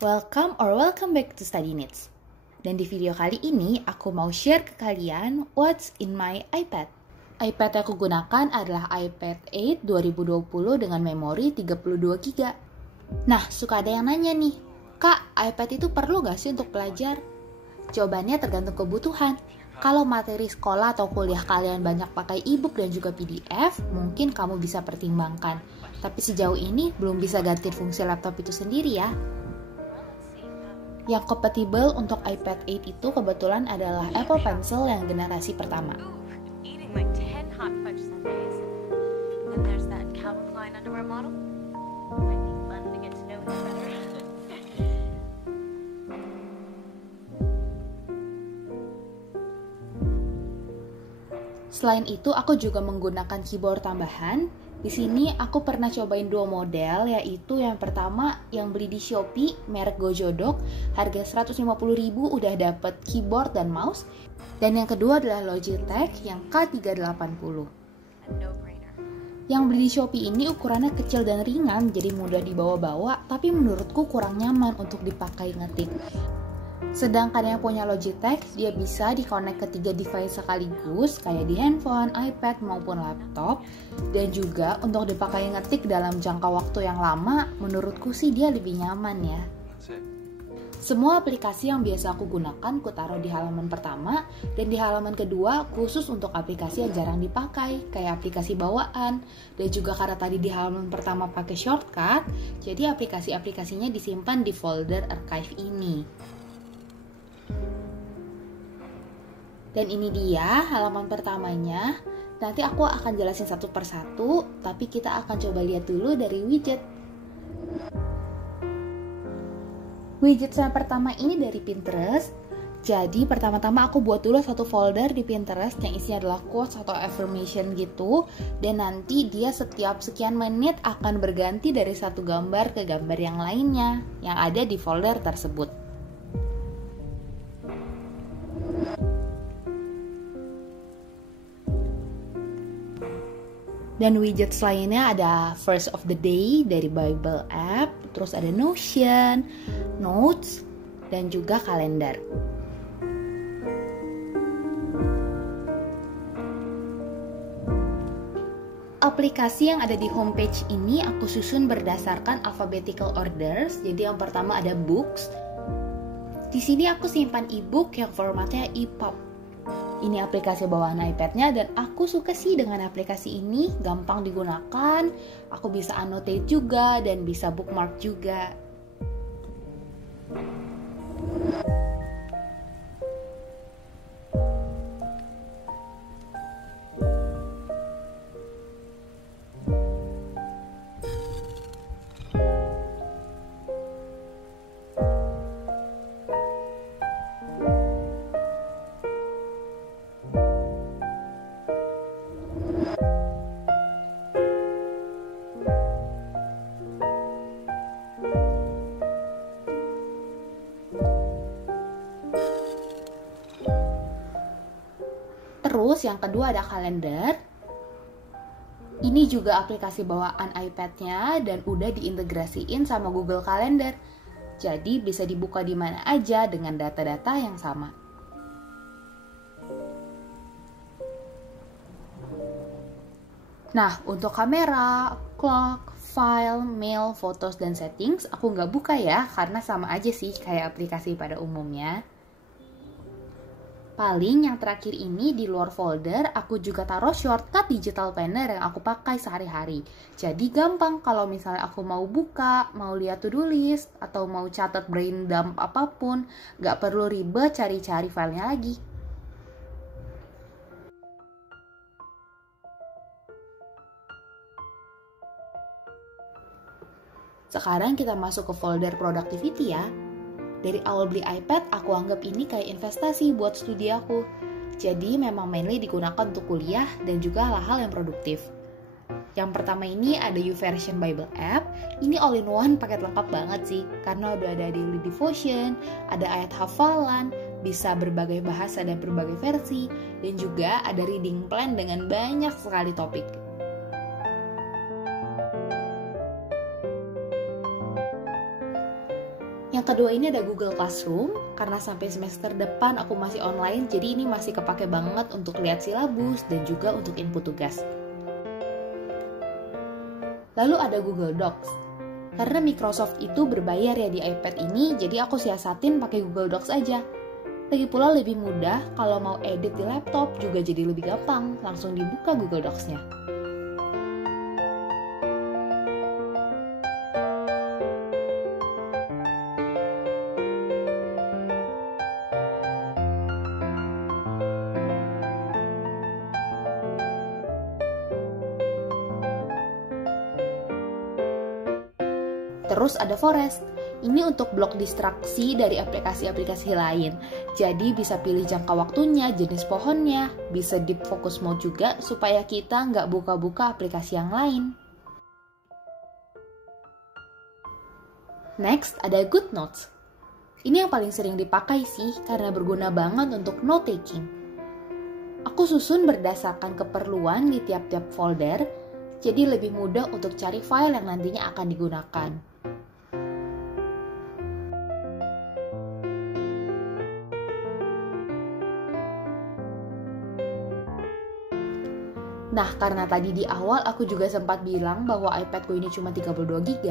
Welcome back to Study Needs. Dan di video kali ini aku mau share ke kalian what's in my iPad. iPad yang aku gunakan adalah iPad 8 2020 dengan memori 32GB. Nah, suka ada yang nanya nih, Kak, iPad itu perlu gak sih untuk belajar? Jawabannya tergantung kebutuhan. Kalau materi sekolah atau kuliah kalian banyak pakai e-book dan juga PDF, mungkin kamu bisa pertimbangkan. Tapi sejauh ini belum bisa ganti fungsi laptop itu sendiri ya. Yang compatible untuk iPad 8 itu kebetulan adalah Apple Pencil yang generasi pertama. Selain itu, aku juga menggunakan keyboard tambahan. Di sini aku pernah cobain dua model, yaitu yang pertama yang beli di Shopee, merek Gojodok, harga 150.000 udah dapet keyboard dan mouse. Dan yang kedua adalah Logitech yang K380. Yang beli di Shopee ini ukurannya kecil dan ringan, jadi mudah dibawa-bawa, tapi menurutku kurang nyaman untuk dipakai ngetik. Sedangkan yang punya Logitech, dia bisa di-connect ke 3 device sekaligus, kayak di handphone, iPad, maupun laptop. Dan juga untuk dipakai ngetik dalam jangka waktu yang lama, menurutku sih dia lebih nyaman ya. Semua aplikasi yang biasa aku gunakan, ku taruh di halaman pertama, dan di halaman kedua khusus untuk aplikasi yang jarang dipakai, kayak aplikasi bawaan. Dan juga karena tadi di halaman pertama pakai shortcut, jadi aplikasi-aplikasinya disimpan di folder archive ini. Dan ini dia halaman pertamanya. Nanti aku akan jelasin satu persatu, tapi kita akan coba lihat dulu dari widget. Widget yang pertama ini dari Pinterest. Jadi pertama-tama aku buat dulu satu folder di Pinterest yang isinya adalah quotes atau affirmation gitu. Dan nanti dia setiap sekian menit akan berganti dari satu gambar ke gambar yang lainnya yang ada di folder tersebut. Dan widget lainnya ada First of the Day dari Bible App, terus ada Notion, Notes, dan juga kalender. Aplikasi yang ada di homepage ini aku susun berdasarkan alphabetical orders. Jadi yang pertama ada Books. Di sini aku simpan e-book yang formatnya EPUB. Ini aplikasi bawaan iPad-nya dan aku suka sih dengan aplikasi ini, gampang digunakan, aku bisa annotate juga dan bisa bookmark juga. Terus yang kedua ada kalender. Ini juga aplikasi bawaan iPad-nya dan udah diintegrasiin sama Google Calendar. Jadi bisa dibuka di mana aja dengan data-data yang sama. Nah, untuk kamera, clock, file, mail, photos, dan settings aku nggak buka ya, karena sama aja sih kayak aplikasi pada umumnya. Paling yang terakhir ini di luar folder, aku juga taruh shortcut digital planner yang aku pakai sehari-hari. Jadi gampang kalau misalnya aku mau buka, mau lihat to-do list, atau mau catat brain dump apapun, nggak perlu ribet cari-cari filenya lagi. Sekarang kita masuk ke folder productivity ya. Dari awal beli iPad, aku anggap ini kayak investasi buat studi aku. Jadi memang mainly digunakan untuk kuliah dan juga hal-hal yang produktif. Yang pertama ini ada YouVersion Bible App. Ini all-in-one paket lengkap banget sih. Karena udah ada daily devotion, ada ayat hafalan, bisa berbagai bahasa dan berbagai versi, dan juga ada reading plan dengan banyak sekali topik. Yang kedua ini ada Google Classroom, karena sampai semester depan aku masih online, jadi ini masih kepake banget untuk lihat silabus dan juga untuk input tugas. Lalu ada Google Docs. Karena Microsoft itu berbayar ya di iPad ini, jadi aku siasatin pakai Google Docs aja. Lagi pula lebih mudah, kalau mau edit di laptop juga jadi lebih gampang, langsung dibuka Google Docs-nya. Terus ada Forest. Ini untuk blok distraksi dari aplikasi-aplikasi lain. Jadi bisa pilih jangka waktunya, jenis pohonnya, bisa deep focus mode juga supaya kita nggak buka-buka aplikasi yang lain. Next ada GoodNotes. Ini yang paling sering dipakai sih karena berguna banget untuk note taking. Aku susun berdasarkan keperluan di tiap-tiap folder, jadi lebih mudah untuk cari file yang nantinya akan digunakan. Nah, karena tadi di awal aku juga sempat bilang bahwa iPadku ini cuma 32 GB,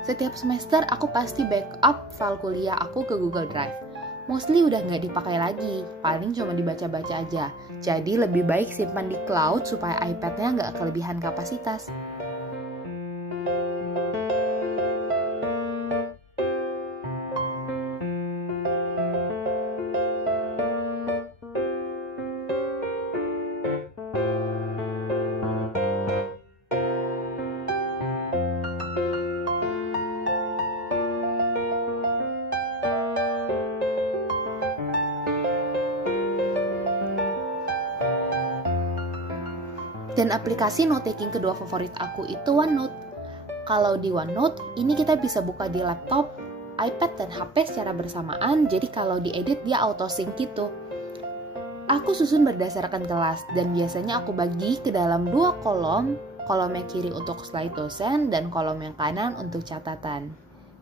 setiap semester aku pasti backup file kuliah aku ke Google Drive. Mostly udah nggak dipakai lagi, paling cuma dibaca-baca aja. Jadi lebih baik simpan di cloud supaya iPad-nya nggak kelebihan kapasitas. Dan aplikasi note-taking kedua favorit aku itu OneNote. Kalau di OneNote, ini kita bisa buka di laptop, iPad, dan HP secara bersamaan, jadi kalau diedit dia auto-sync gitu. Aku susun berdasarkan kelas, dan biasanya aku bagi ke dalam 2 kolom, kolom yang kiri untuk slide dosen, dan kolom yang kanan untuk catatan.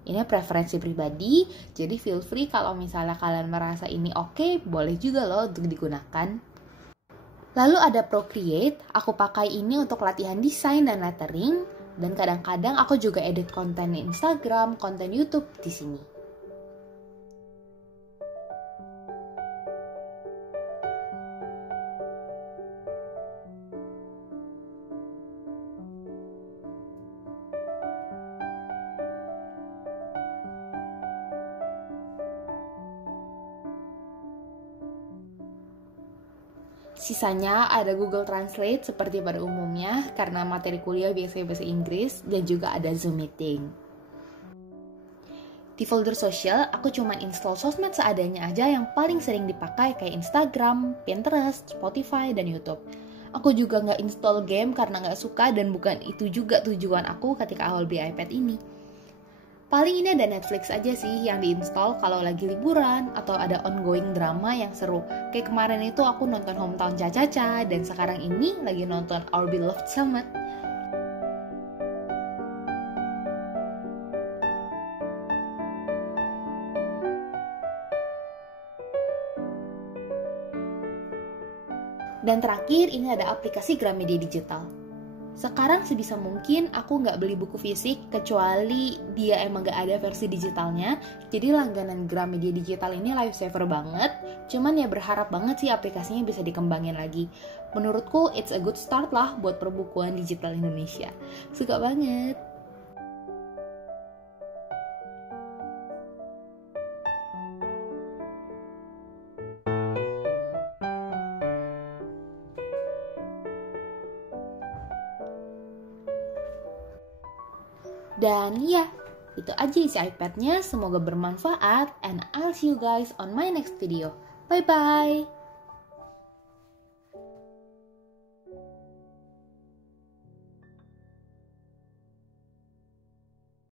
Ini preferensi pribadi, jadi feel free kalau misalnya kalian merasa ini oke, boleh juga loh untuk digunakan. Lalu ada Procreate, aku pakai ini untuk latihan desain dan lettering, dan kadang-kadang aku juga edit konten Instagram, konten YouTube di sini. Sisanya ada Google Translate seperti pada umumnya karena materi kuliah biasanya bahasa Inggris, dan juga ada Zoom Meeting. Di folder sosial, aku cuma install sosmed seadanya aja yang paling sering dipakai kayak Instagram, Pinterest, Spotify, dan YouTube. Aku juga nggak install game karena nggak suka dan bukan itu juga tujuan aku ketika awal beli iPad ini. Paling ini ada Netflix aja sih yang diinstal kalau lagi liburan atau ada ongoing drama yang seru. Kayak kemarin itu aku nonton Hometown Cha-Cha-Cha, dan sekarang ini lagi nonton Our Beloved Summit. Dan terakhir ini ada aplikasi Gramedia Digital. Sekarang sebisa mungkin aku nggak beli buku fisik kecuali dia emang nggak ada versi digitalnya. Jadi langganan Gramedia Digital ini lifesaver banget. Cuman ya berharap banget sih aplikasinya bisa dikembangin lagi. Menurutku it's a good start lah buat perbukuan digital Indonesia. Suka banget. Dan ya, itu aja isi iPad-nya. Semoga bermanfaat, and I'll see you guys on my next video. Bye-bye!